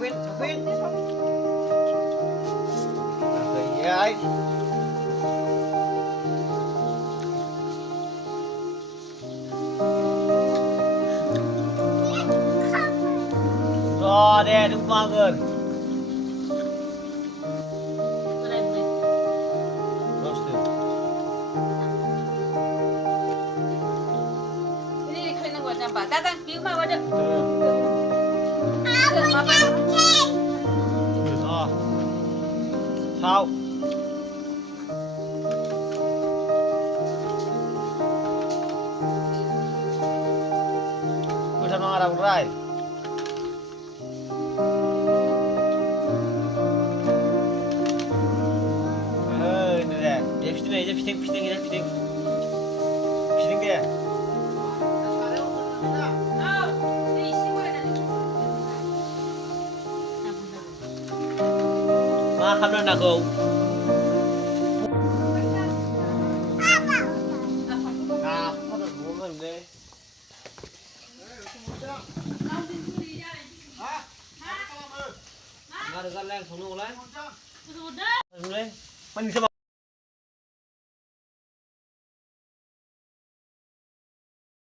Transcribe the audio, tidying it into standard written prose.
Pin, Pin. Vậy. Rồi, đây đúng qua gần. Datang, cứu mà vào được. Sao? Cứ thằng nó đang rai. Nè, yapıştır ne? Yapıştır, yapıştır. Yapıştır diye. Makan nak kau. Ada kan yang sunu lah. Sunu deh. Mana